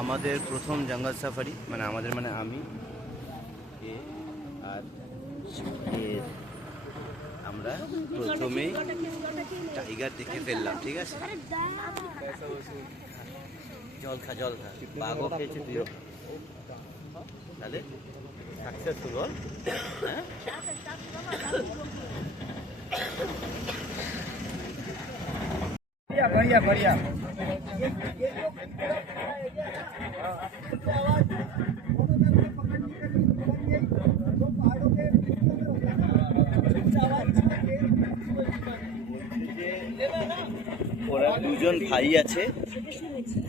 আমাদের প্রথম জঙ্গল সাফারি, মানে আমাদের মানে আমি আর আমরা প্রথমেই টাইগার দেখে ফেললাম। ঠিক আছে, জল খা বাঘও খেয়েছে তুইও, তাহলে সাকসেসফুল বল। হ্যাঁ, बढ़िया बढ़िया। ওরা দুজন ভাই আছে,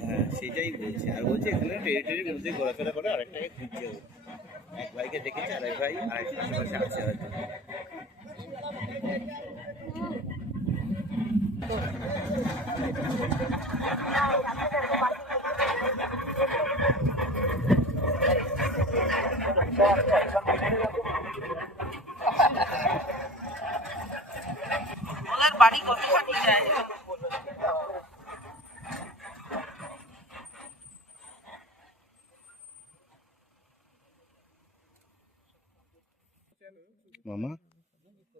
হ্যাঁ সেটাই বলছে। আর বলছে এখানে টেরিটরির মধ্যে ঘোরাফেরা করে, আরেকটাকে খুঁজছে। এক ভাইকে দেখেছে, আরেক ভাই আরেক আশেপাশে আছে হয়তো। বাড়ি কত যায়? মামা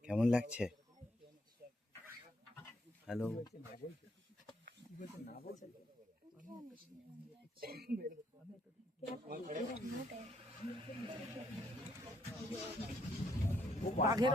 কেমন লাগছে? হ্যালো, বাঘের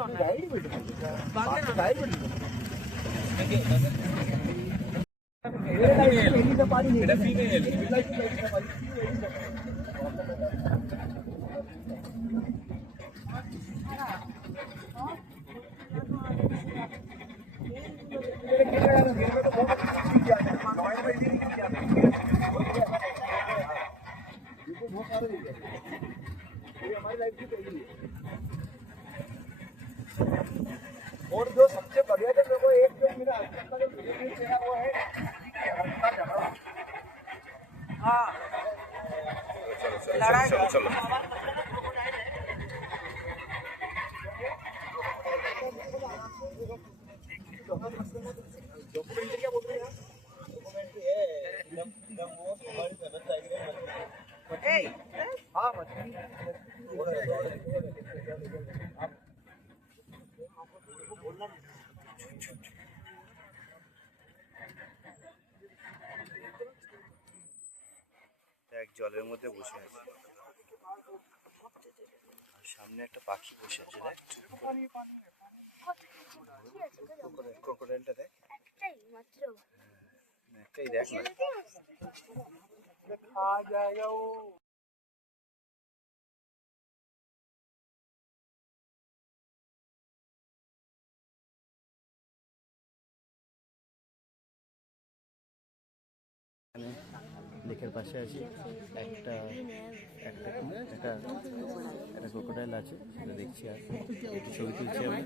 और जो सबसे बढ़िया जो मेरे को एक जो मेरा आज तक का जो वीडियो है वो है हंसता झगड़ा। हाँ चलो चलो चलो डॉक्यूमेंट्री क्या बोल रहे हैं? डॉक्यूमेंट्री है एकदम वो हमारी गलत आएगी। हाँ मछली এক জলের মধ্যে বসে আছে, আর সামনে একটা পাখি বসে আছে। দেখ ক্রোকোডাইলটা, দেখ একটাই, দেখ না। खा जाएगा वो। লেকের পাশে আছি, একটা একটা একটা একটা ক্রোকোডাইল আছে, সেটা দেখছি। আর একটু ছবি তুলছি আমি।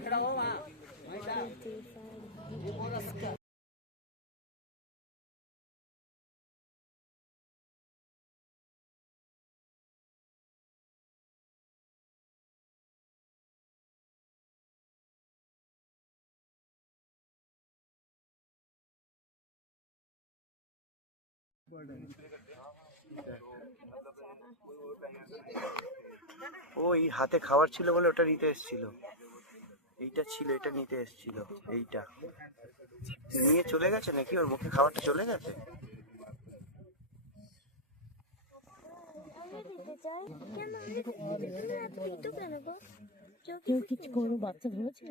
ও এই হাতে খাবার ছিল বলে ওটা নিতে এসেছিল। এইটা ছিল, এটা নিতে এসেছিল। এইটা নিয়ে চলে গেছে নাকি? ওর মুখে খাবারটা চলে গেছে। কেউ কিছু করো, বাচ্চা হয়েছে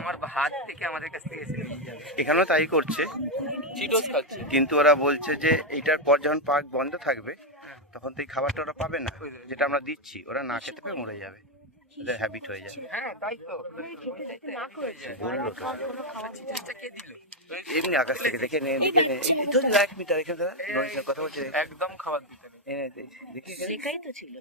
আমার হাত থেকে আমাদের কাছ থেকে এখানেও তাই করছে, চিটোস খাচ্ছে। কিন্তু ওরা বলছে যে এইটার পর যখন পার্ক বন্ধ থাকবে তখন তো এই খাবারটা ওরা পাবে না, যেটা আমরা দিচ্ছি। ওরা না খেতে পেয়ে মরে যাবে। ওদের হ্যাবিট হয়ে যায়। হ্যাঁ তাই তো বললো তো চিঠিটা কে দিল? এমনি আকাশ থেকে দেখে নে দেখে নে ধরে 1 মিটার এখানে দাঁড়া নড়িস কথা বলছে একদম খাবার দিতে নেই। এনে দেখি লেখাই তো ছিল।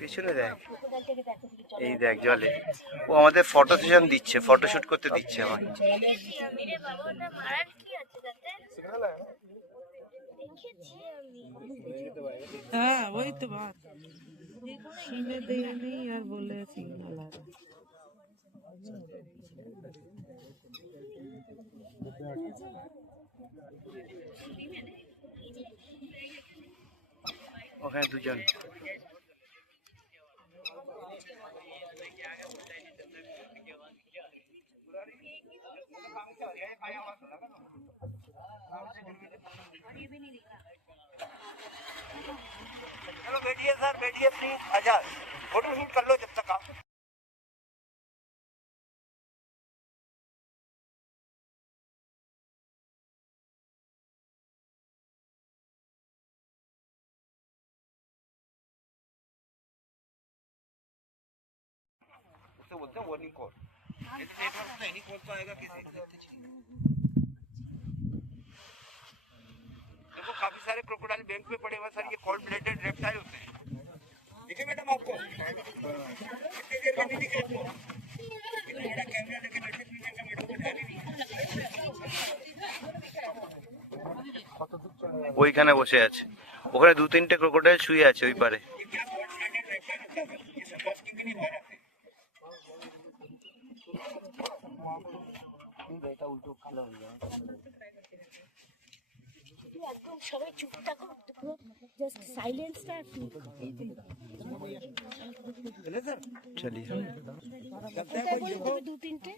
পেছনে দেখ এই দেখ জলে ও আমাদের ফটো সেশন দিচ্ছে ফটোশুট করতে দিচ্ছে আমার হ্যাঁ ওই তো বাত শুনে দেয়নি আর বলে সিগন্যাল আর ওখানে দুজন चलो बैठिए सर, बैठिए प्लीज। अच्छा फोटो शूट कर लो जब तक आप। उससे बोलते हैं वार्निंग कोड। एनी कोड तो आएगा किसी देखो काफी सारे क्रोकोडाइल बैंक में पड़े हुए सर, ये कोल्ड ब्लडेड रेप्टाइल होते हैं। देखिए मैडम आपको कितनी देर में नहीं दिखा आपको? इतना बड़ा कैमरा लेके बैठे थे मैडम को जाने नहीं। ওইখানে বসে আছে ওখানে 2-3টে ক্রোকোডাইল শুয়ে আছে ওই পারে ये क्या कोल्ड ब्लडेड रेप्टाइल होता है सर, ये सब बॉक्सिंग के लिए बाहर आते हैं। একদম সবাই চুপ থাকো, পুরো জাস্ট সাইলেন্সটা চলিয়ে দু তিনটে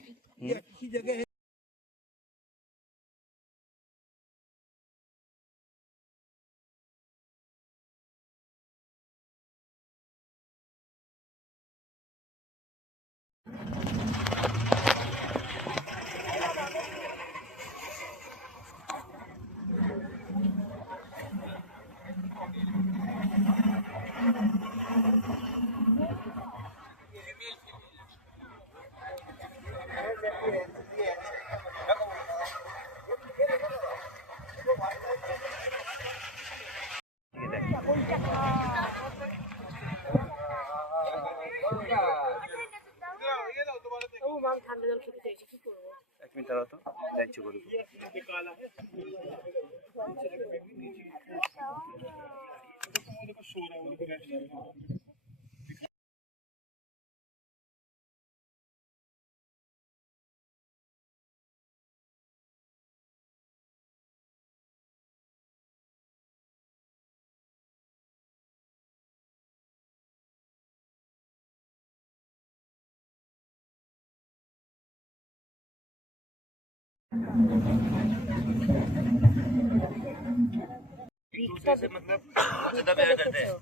ये अच्छी जगह है। ও মা ঠান্ডা জল খেতে চাইছি, কি করবো? 1 মিনিট দাঁড়াও তো যাচ্ছি করবো दूसरे से मतलब ज्यादा प्यार करते हैं।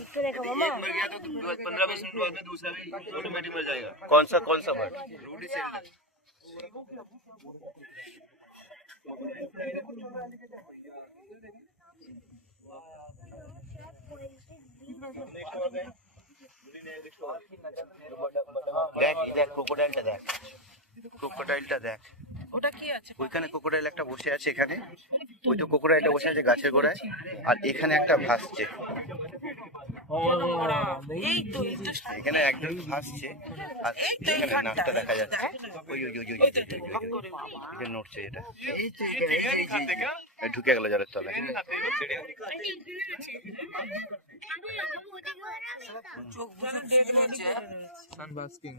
একটু দেখো মামা, मर गया तो 15-20 मिनट बाद में दूसरा भी ऑटोमेटिक मर जाएगा। कौन सा बर्ड रूडी से দেখ দেখ ক্রোকোডাইলটা দেখ ক্রোকোডাইলটা দেখ ওটা কি আছে? ওইখানে ক্রোকোডাইল একটা বসে আছে এখানে ওই তো ক্রোকোডাইলটা বসে আছে গাছের গোড়ায় আর এখানে একটা ভাসছে এই তো এখানে একজন ভাসছে আর এখানে নাকটা দেখা যাচ্ছে ওই ওই ওই ওই এটা নড়ছে এটা ঢুকে গেল জলের তলায় চোখ বুঝে ডেট হচ্ছে সানবাস্কিং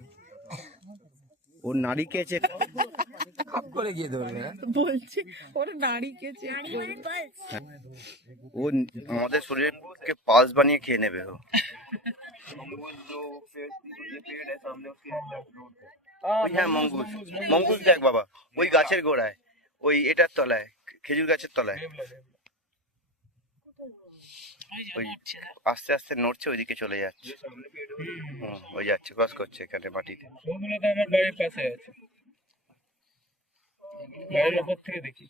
ওর নারী কেছে খাপ করে গিয়ে ধরবে না বলছে ওরা নারীকে চেক করে। ও আমাদের শরীরকে পালস বানিয়ে খেয়ে নেবে ও ওই হ্যাঁ মঙ্গুস মঙ্গুস দেখ বাবা ওই গাছের গোড়ায় ওই এটার তলায় খেজুর গাছের তলায় ওই আস্তে আস্তে নড়ছে, ওইদিকে চলে যাচ্ছে। ওই যাচ্ছে, ক্রস করছে এখানে মাটিতে। ওগুলো তো আমার বাড়ির পাশে আছে, বাড়ির ওপর থেকে দেখি।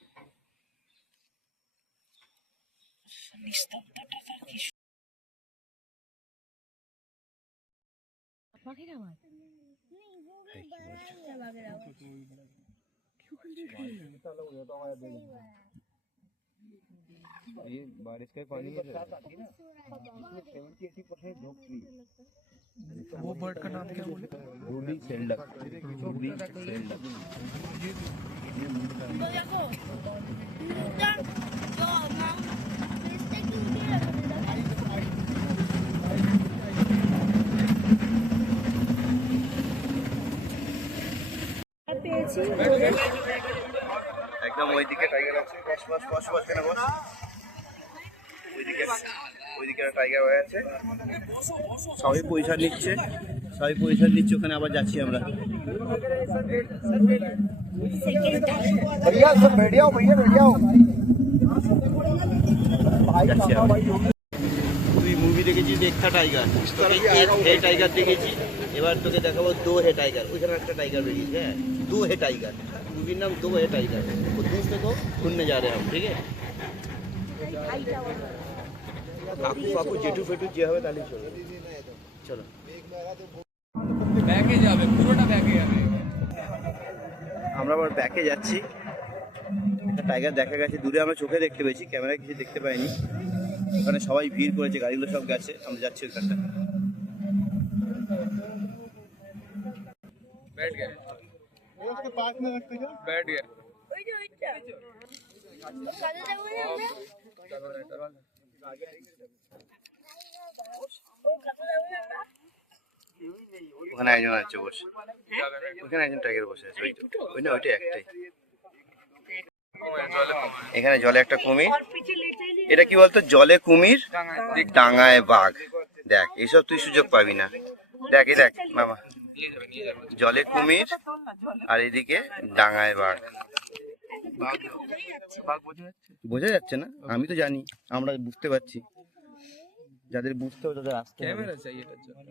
পাখির আওয়াজ ये बारिश का पानी है, 70-80% धूप। वो बर्ड का नाम क्या बोले? Ruby Sendak, Ruby Sendak. একদম ওইদিকে টাইগার আছে। বস বস বস বস, কেন বস? ওইদিকে ওইদিকে টাইগার হয়ে আছে, সবাই পয়সা নিচ্ছে, সবাই পয়সা নিচ্ছে। ওখানে আবার যাচ্ছি আমরা। भैया सब बैठ जाओ, भैया बैठ जाओ। যাচ্ছি আমরা। তুই মুভি দেখেছিস একটা টাইগার, তোকে এক হে টাইগার দেখেছি। এবার তোকে দেখাবো দো হে টাইগার। ওইখানে একটা টাইগার বেরিয়েছে, হ্যাঁ, दो है टाइगर। मूवीर नाम दो है टाइगर। वो दूसरे को ढूंढने जा रहे हैं हम, ठीक है? काकू फाकू जेठू फेटू जे হবে তাহলে চলো। চলো ব্যাকে যাবে, পুরোটা ব্যাকে যাবে। আমরা আবার ব্যাকে যাচ্ছি। টাইগার দেখা গেছে দূরে, আমরা চোখে দেখতে পেয়েছি, ক্যামেরায় কিছু দেখতে পাইনি। ওখানে সবাই ভিড় করেছে, গাড়িগুলো সব গেছে, আমরা যাচ্ছি ওখানটা। बैठ गया, उसके पास में रखते क्या? बैठ गया। ওখানে একজন আছে বসে, ওখানে একজন টাইগার বসে আছে। ওই না, ওইটা একটাই। এখানে জলে একটা কুমির। এটা কি বলতো, জলে কুমির, ডাঙায় বাঘ। দেখ, এইসব তুই সুযোগ পাবি না। দেখ, এই দেখ মামা, জলে কুমির আর এদিকে ডাঙায় বাঘ। বোঝা যাচ্ছে না? আমি তো জানি, আমরা বুঝতে পারছি। যাদের বুঝতে হবে তাদের আসতে হবে। कैमरा चाहिए एटार জন্য।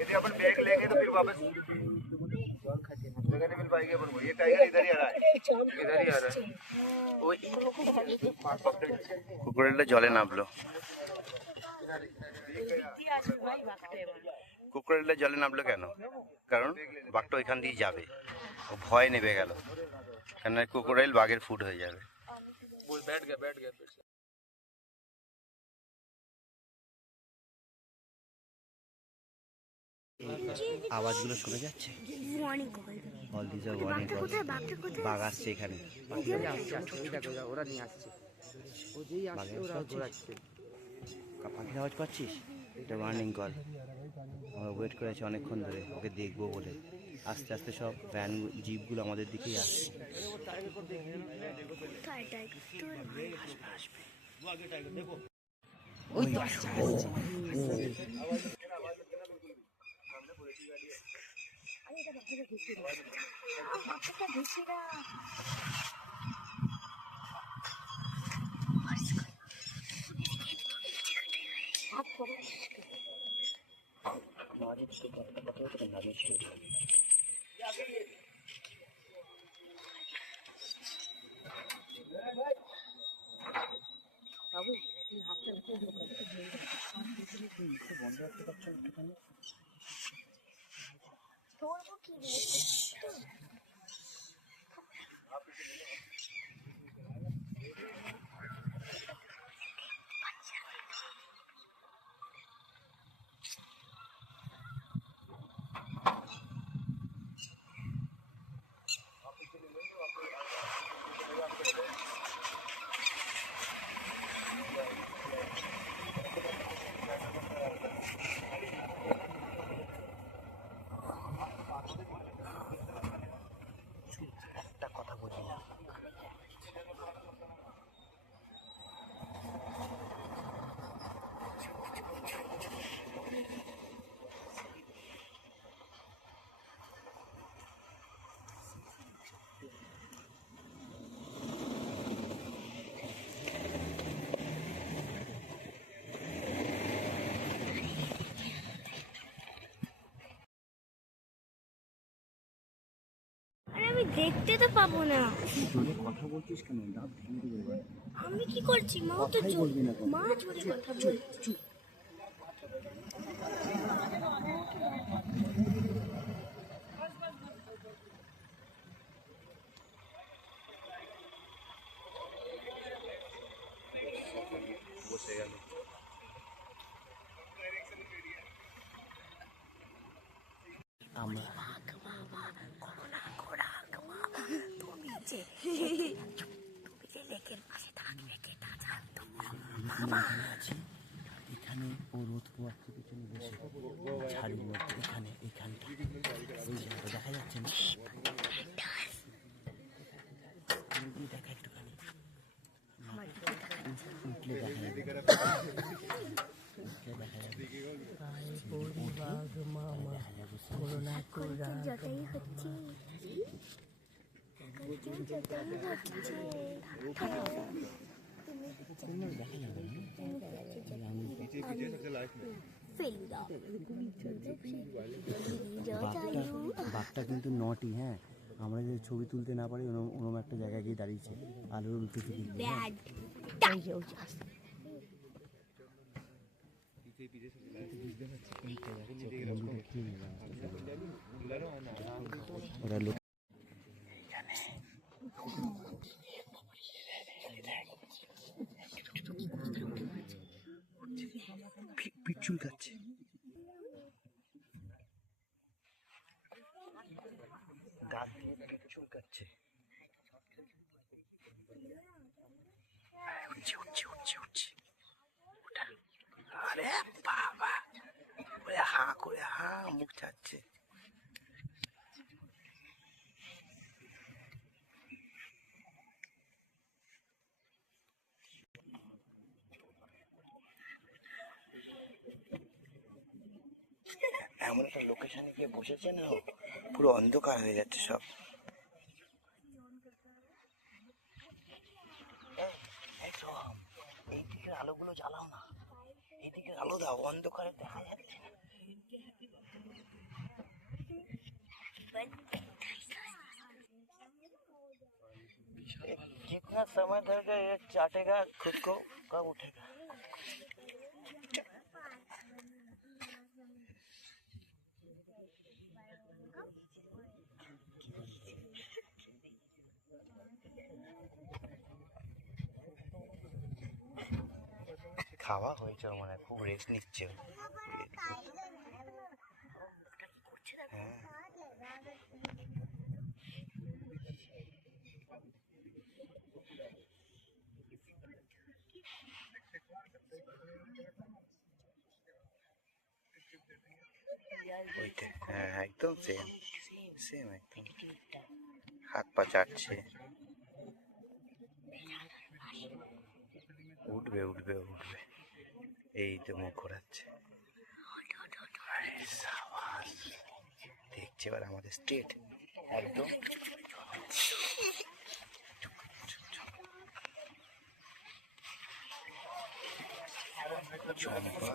यदि अपन बैग लेंगे तो फिर वापस जगह नहीं मिल पाएगी अपन को। ये टाइगर इधर ही आ रहा है, इधर ही आ रहा है। ওই কুকুরটা জলে নামলো। কুকুরটা জলে নামলো কেন? কারণ বাঘটা ওইখান দিয়ে যাবে, ও ভয় নেমে গেল। কেন কুকুরাইল বাঘের ফুড হয়ে যাবে। बैठ गया, बैठ गया फिर से। আওয়াজগুলো শোনা যাচ্ছে? All this are warning call. বাঘ আসছে এখানে, ওরা নিয়ে আসছে, ও যেই আসছে ওরা ঘোরাচ্ছে। পাখির আওয়াজ পাচ্ছিস? এটা ওয়ার্নিং কল। আমরা ওয়েট করে আছি অনেকক্ষণ ধরে, ওকে দেখবো বলে। আস্তে আস্তে সব ভ্যান জিপগুলো আমাদের দিকেই আসছে। ওই তো আসছে। দেখতে তো পাবো না। জোরে কথা বলছিস কেন? দাঁত ভেঙে দেবো এবার। আমি কি করছি? মাও তো কথাই বলবি না তো। মা জোরে কথা বলছে। বসে গেল। আমরা আছি এখানে, ও রোদ পোয়াচ্ছে পিছনে বসে ঝাড়ির মধ্যে, এখানে এখানটা ওই জায়গাটা দেখা যাচ্ছে না, দেখা একটুখানি উঠলে দেখা যাবে, যতই হচ্ছে বাঘটা কিন্তু নটি। হ্যাঁ, আমরা যদি ছবি তুলতে না পারি ওরকম একটা জায়গায় গিয়ে দাঁড়িয়েছে, আলোর উল্টো দিকে। ওরা লোক পিঠ চুলকাচ্ছে। দাঁত দিয়ে পিঠ চুলকাচ্ছে। উঠছে উঠছে উঠছে উঠছে। আরে বাবা, ওরে হাঁ করে হাঁ মুখ চাচ্ছে। এমন একটা লোকেশনে গিয়ে বসেছে না, পুরো অন্ধকার হয়ে যাচ্ছে সব। এই দিকের আলোগুলো জ্বালাও না, এই দিকের আলো দাও, অন্ধকারে দেখা যাচ্ছে না। कितना समय लगेगा ये चाटेगा खुद को, कब उठेगा? খাওয়া হয়েছে মানে খুব রেস্ট নিচ্ছে। হ্যাঁ, ওইটা হ্যাঁ একদম সেম সেম একদম। হাত পা চাটছে। উঠবে উঠবে উঠবে, এই তো মুখ ঘোরাচ্ছে। দেখছে এবার আমাদের স্টেট একদম। চম্পা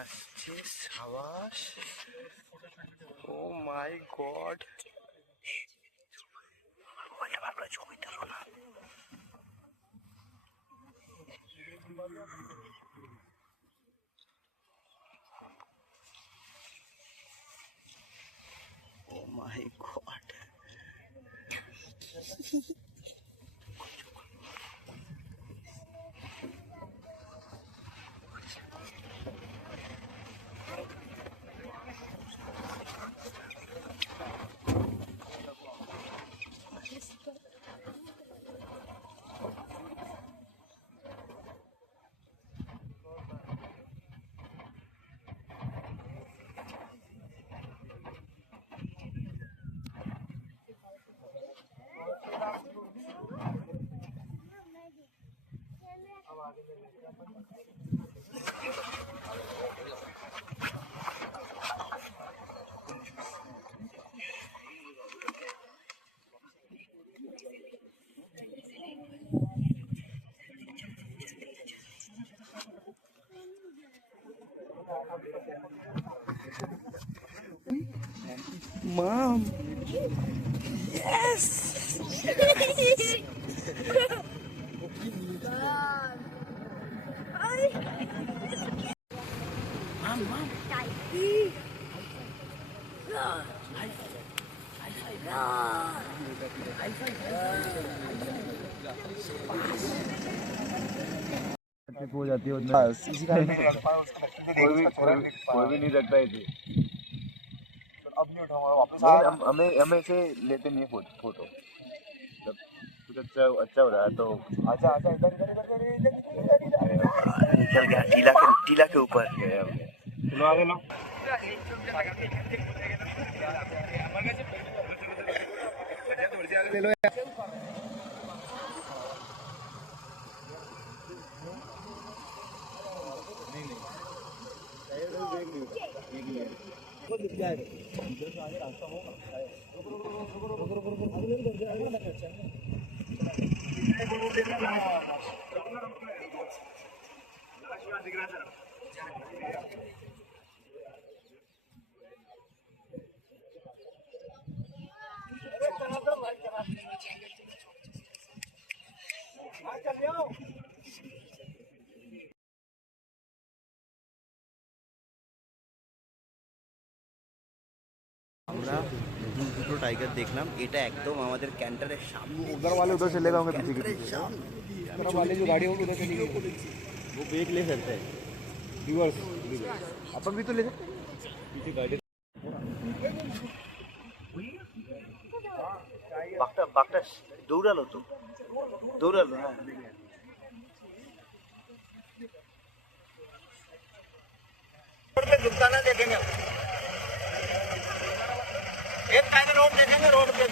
আসছে, সাবাস। ও মাই গড, মোবাইলটা ভালো করে ছবি তুলো না। ও মাই গড, Mom. हो जाती है कोई भी नहीं रखता है अब नहीं उठाऊंगा वापस हमें इसे लेते नहीं है फोटो जब कुछ अच्छा हो रहा है तो आजा आजा चल गया टीला के ऊपर। चलो आगे लो আমরা দুটো টাইগার দেখলাম, এটা একদম আমাদের ক্যান্টারের সামনে। उधर वाले उधर चले गए होंगे पीछे के ক্যান্টারের সামনে। उधर वाले जो गाड़ी होगी उधर चली गई वो ब्रेक ले सकते हैं। रिवर्स अपन भी तो ले सकते पीछे गाड़ी বাঘটা দৌড়ালো তো, দৌড়ালো। হ্যাঁ रुकता ना देखेंगे, एक टाइगर रोड देखेंगे रोड पे।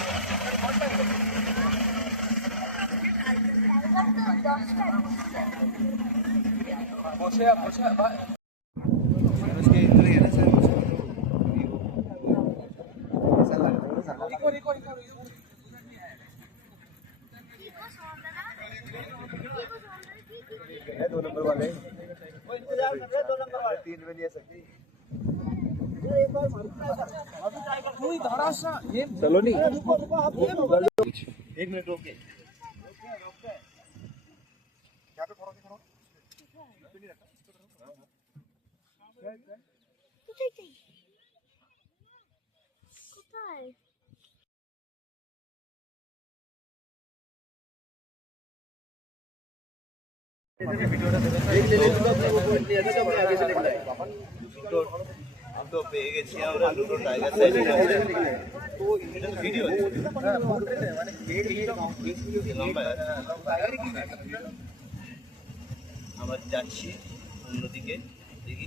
दो नंबर वाले तीन में नहीं आ सकती चलो नहीं 1 मिनट रोके। কোথায়? हम तो পেয়ে গেছি আমরা দুটো টাইগার সাইজ। তো এটা তো ভিডিও আমরা যাচ্ছি অন্যদিকে, দেখি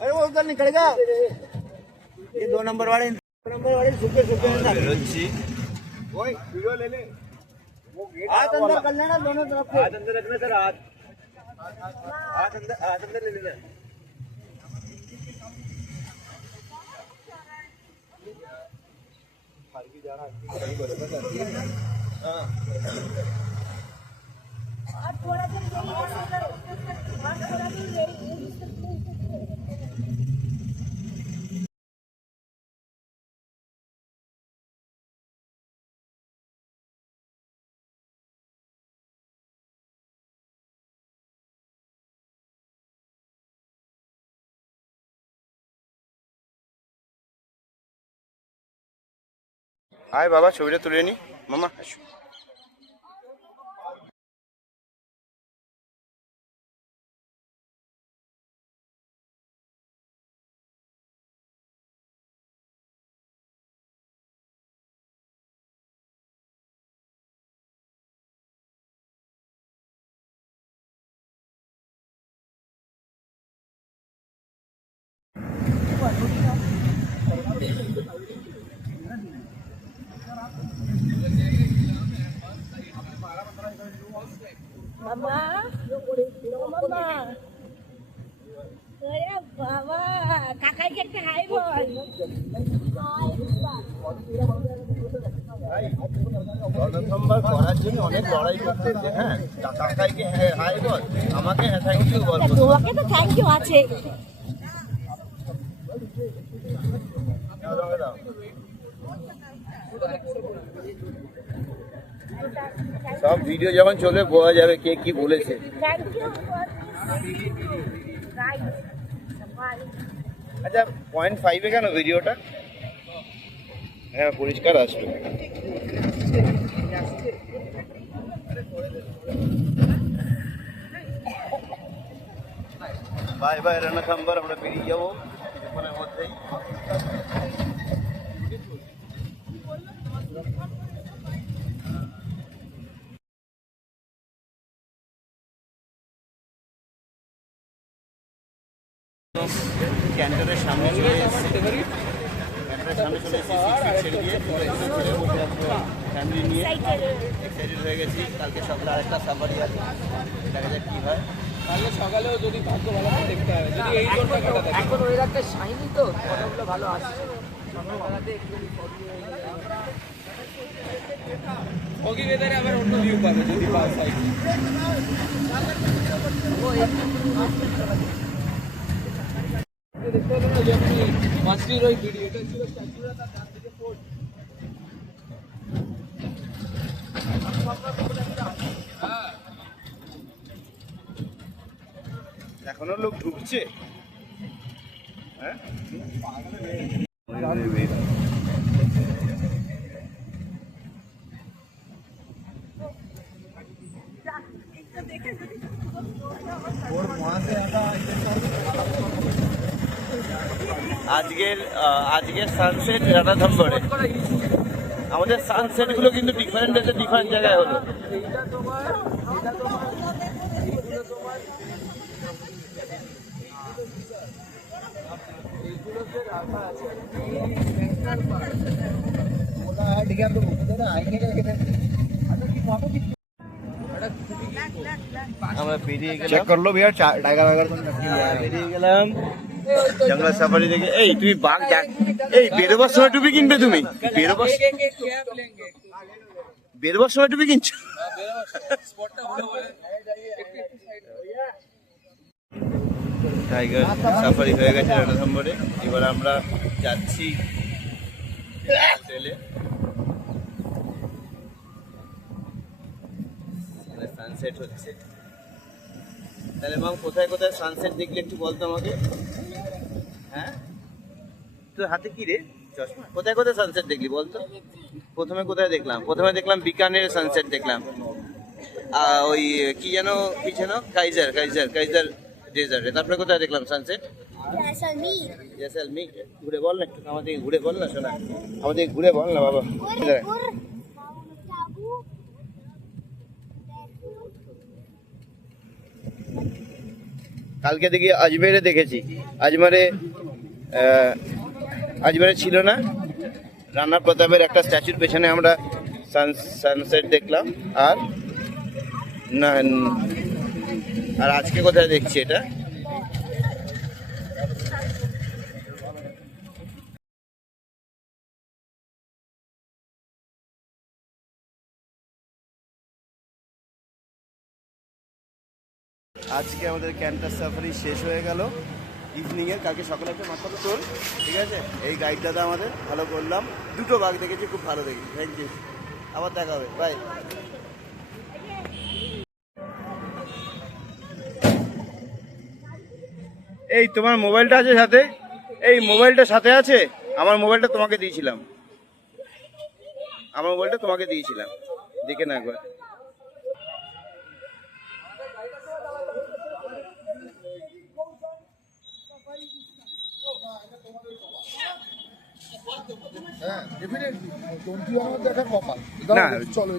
अरे वो उधर निकलेगा, ये 2 नंबर वाले सूखे सूखे বেরোচ্ছি। वीडियो ले ले हाथ अंदर कर लेना दोनों तरफ से। हाथ अंदर रखना सर हाथ अंदर ले लेना और थोड़ा दिन यही ऐसे करो, और थोड़ा दिन यही আয় বাবা ছবিটা তুলে নি মামা। মামা, মামা, ওরে বাবা, কাকাইকে একটা হাই বল। প্রথমবার করার জন্য অনেক লড়াই করতেছে। হ্যাঁ কাকাইকে হাই বল, আমাকে থ্যাংক ইউ বল। তোমাকে তো থ্যাংক ইউ আছে। সব ভিডিও যখন চলে বোঝা যাবে কে কি বলেছে। Thank you for right. আচ্ছা 0.5 কেন ভিডিওটা? হ্যাঁ পরিষ্কার আসবে। বাই বাই রানাথাম্বার, আমরা বেরিয়ে যাবো কিছুক্ষণের মধ্যেই। ক্যান্টারের সামনে চলে এসেছি, ক্যান্টারের সামনে চলে এসেছি, ছেড়ে দিয়ে ফ্যামিলি নিয়ে এক্সাইটেড হয়ে গেছি। কালকে সকালে আরেকটা সাফারি আছে, দেখা যাক কী হয়। কালকে সকালেও যদি ভাগ্য ভালো হয় দেখতে হবে, যদি এই এখন ওয়েদারটা শাইনি তো ফটোগুলো ভালো আসছে। সকালবেলাতে একটু ফগি ওয়েদারে আবার অন্য ভিউ পাবে যদি পাওয়া হয়। দেখতে হলো না যেমনি মাছটির ওই ভিডিওটা ছিল স্ট্যাচুরা, তার ডান দিকে ফোর্ট। এখনো লোক ঢুকছে। হ্যাঁ আজকের সানসেট রানাথাম্বরে। আমাদের সানসেটগুলো কিন্তু ডিফারেন্ট জায়গায় হলো। আমরা বেরিয়ে গেলাম, চেক করলো ভैया টাইগার বেরিয়ে গেলাম জঙ্গল সাফারি থেকে। এই তুমি বাঘ দেখ, এই বেরোবার সময় টুপি কিনবে তুমি? বেরোবার সময় টুপি কিনছো? টাইগার সাফারি হয়ে গেছে রানাথাম্বরে। এবার আমরা যাচ্ছি হোটেলে। সানসেট হচ্ছে। তাহলে মাম কোথায় কোথায় সানসেট দেখলে একটু বলতো আমাকে। হ্যাঁ তোর হাতে কি রে চশমা? কোথায় কোথায় সানসেট দেখলি বলতো? প্রথমে কোথায় দেখলাম? প্রথমে দেখলাম বিকানের সানসেট দেখলাম, ওই কি যেন কাইজার ডেজার্টে। তারপরে কোথায় দেখলাম সানসেট? জয়সলমীর। ঘুরে বল না একটু আমাদের, ঘুরে বল না শোনা, আমাদের ঘুরে বল না বাবা। কালকে দেখি আজমেরে দেখেছি, আজমেরে ছিল না। রানা প্রতাপের একটা স্ট্যাচুর পেছনে আমরা সানসেট দেখলাম। আর আজকে কোথায় দেখছি এটা? আজকে আমাদের ক্যান্টার সাফারি শেষ হয়ে গেল ইভিনিংয়ের। কালকে সকালে একটা মাথা তোল, ঠিক আছে? এই গাইড দাদা আমাদের ভালো করলাম, দুটো বাঘ দেখেছি, খুব ভালো দেখি। থ্যাংক ইউ, আবার দেখা হবে, বাই। এই তোমার মোবাইলটা আছে সাথে? এই মোবাইলটা সাথে আছে? আমার মোবাইলটা তোমাকে দিয়েছিলাম, দেখে না একবার। হ্যাঁ, ডেফিনেটলি। দেখা কপাল। চলো।